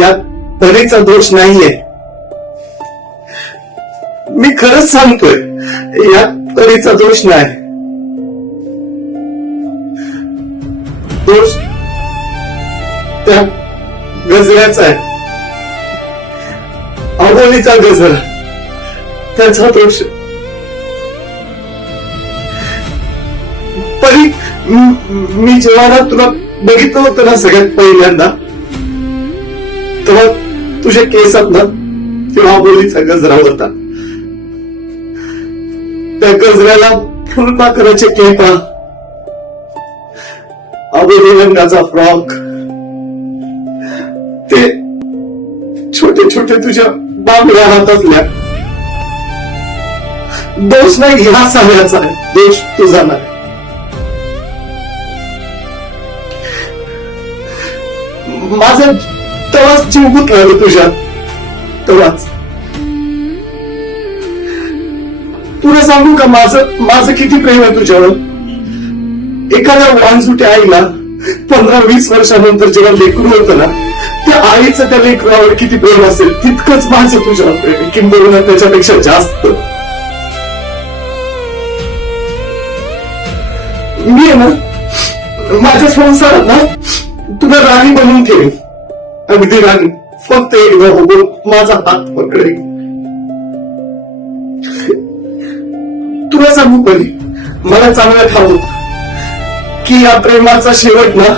यात परीचा दोष नाहीये. मी खरंच सांगतोय, यात परीचा दोष नाही. दोष त्या गजऱ्याचा आहे. अबोलीचा गजरा त्याचा दोष. परी, मी जेव्हा ना तुला बघितलं होतं ना सगळ्यात पहिल्यांदा, तेव्हा तुझ्या केसात ना तेव्हा अबोलीचा गजरा होता. त्या गजऱ्याला फुलपाखराचे केपा, अबोली रंगाचा फ्रॉक, ते छोटे छोटे तुझ्या बांगड्या हातातल्या. दोष नाही ह्या सगळ्याचा आहे, दोष तुझा नाही. माझं तेव्हाच जीव गुंतला तुझ्यात, तेव्हाच. तुला सांगू का माझं किती प्रेम आहे तुझ्यावर. एखाद्या वाणजुट्या आईला 15-20 वर्षानंतर जेव्हा लेकरू होतं ना, त्या आईचं त्या लेकरावर किती प्रेम असेल तितकंच माझं तुझ्यावर प्रेम आहे, किंबहुना त्याच्यापेक्षा जास्त. मी आहे ना माझ्या संसारात ना तुला राणी बनवून ठेवेन, अगदी राणी. फक्त एकदा बघून माझा हात पकडेल. तुला सांगू परी, मला चांगलं ठाऊक की या प्रेमाचा शेवट ना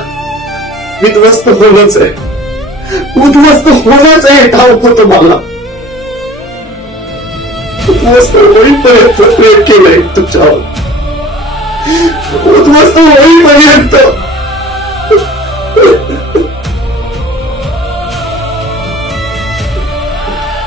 विध्वस्त होणंच आहे, उद्ध्वस्त होणंच आहे. ठाऊक होतं मला. उद्ध्वस्त होईपर्यंत प्रेम केलंय तुझ्यावर, उद्ध्वस्त होईपर्यंत